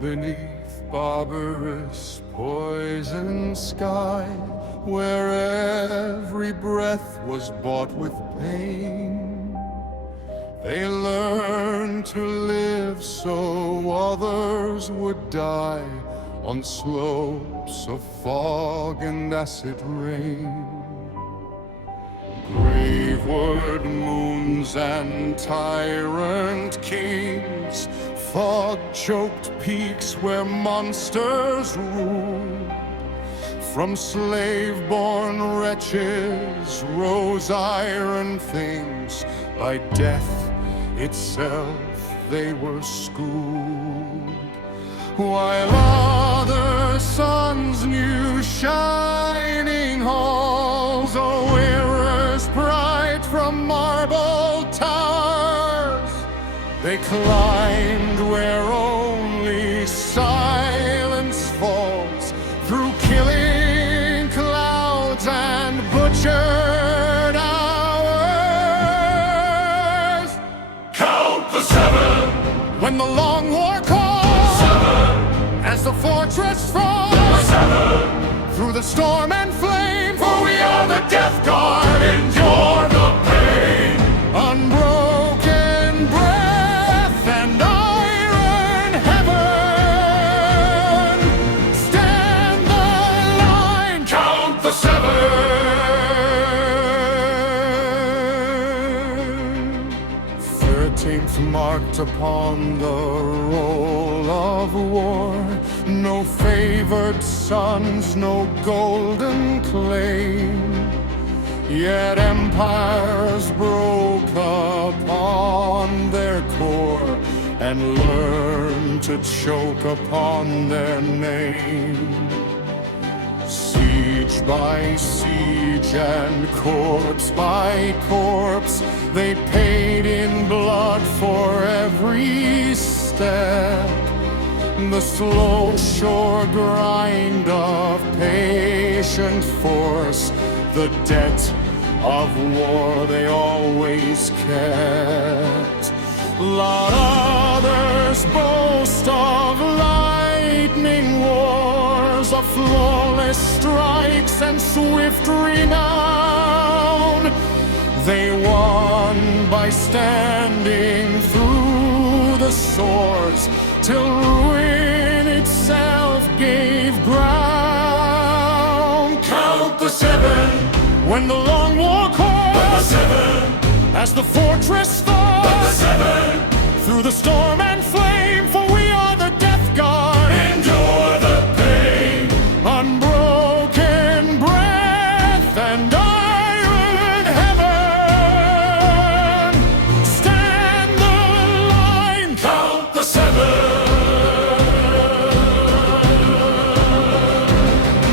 Beneath Barbarus' poison sky, where every breath was bought with pain, they learned to live so others would die on slopes of fog and acid rain. Graveward moons and tyrant kings, fog-choked peaks where monsters rule. From slave-born wretches rose iron things. By death itself they were schooled. While other suns knew shining halls, a wearer's pride from marble towers, they climbed where only silence falls, through killing clouds and butchered hours. Count the seven! When the long war calls, Seven! as the fortress falls, Seven! through the storm and flame, For we are the Death Guard, endure the pain. Unbroken breath and iron heaven, stand the line. Count the seven! 13th marked upon the roll of war, no favored sons, no golden claim. Yet empires broke upon their core and learned to choke upon their name. Siege by siege and corpse by corpse, they paid in blood for every step. The slow sure grind of patient force, the debt of war they always kept. Let others boast of lightning wars, of flawless strikes and swift renown. They won by standing through the swords, till ruin itself gave ground. Count the seven! When the long war calls, Seven! as the fortress falls, Seven! through the storm and flame, for we are the Death Guard. Endure the pain. Unbroken breath and iron heaven, stand the line. Count the seven!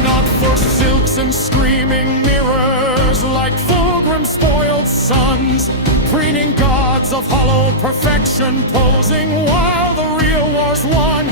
Not for silks and screaming mirrors, like fulgrim spoiled sons, preening gods of hollow perfection, posing while the real war's won.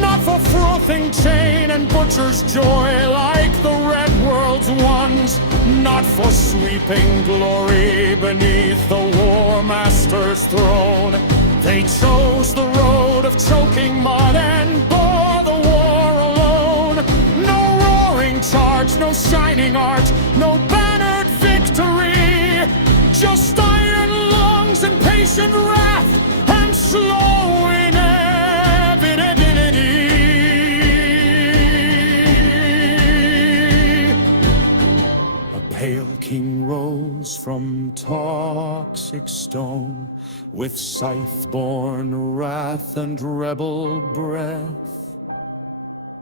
Not for frothing chain and butcher's joy, like the red world's ones. Not for sweeping glory beneath the war master's throne. They chose the road of choking mud and bore the war alone. No roaring charge, no shining art, no bannered victory, just iron lungs and patient wrath and slow inevitability. A pale king rose from toxic stone, with scythe-born wrath and rebel breath.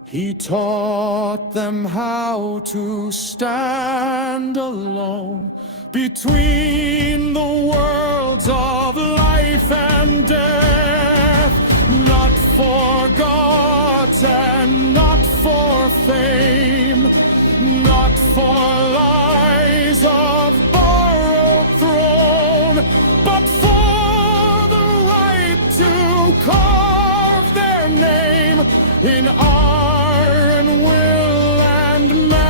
He taught them how to stand alone between the worlds of life and death. Not for gods and not for fame, not for lies of borrowed throne, but for the right to carve their name in iron will and marrowed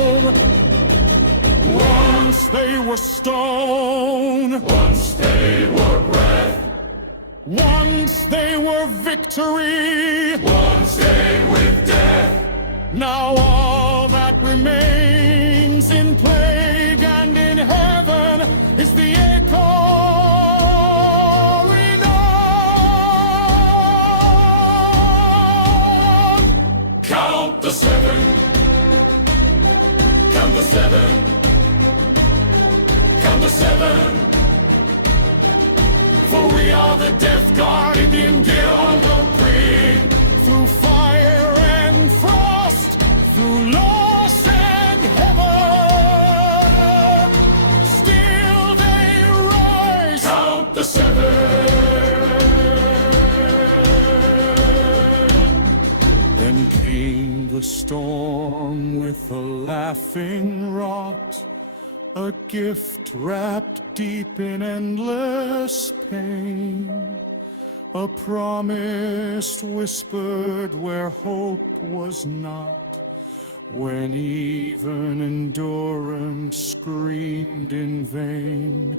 bone. Once they were stone victory. Once day with death. Now all that remains in plague and in heaven is the echo on. Count the seven. Count the seven. Count the seven. For we are the Death Guard, Indian gear on the queen. Through fire and frost, through loss and heaven, still they rise. Count the seven. Then came the storm with a laughing rot, a gift wrapped deep in endless pain, a promise whispered where hope was not, when even endurance screamed in vain.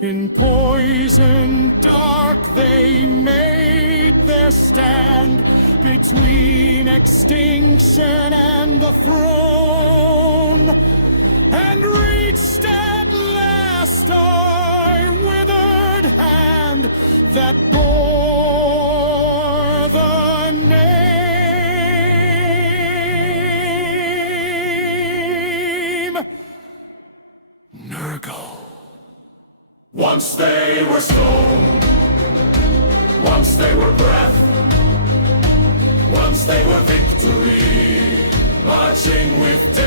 In poison dark they made their stand, between extinction and the throne, and reached at last a withered hand that bore the name Nurgle. Once they were stone. Once they were breath. Once they were victory. Marching with death.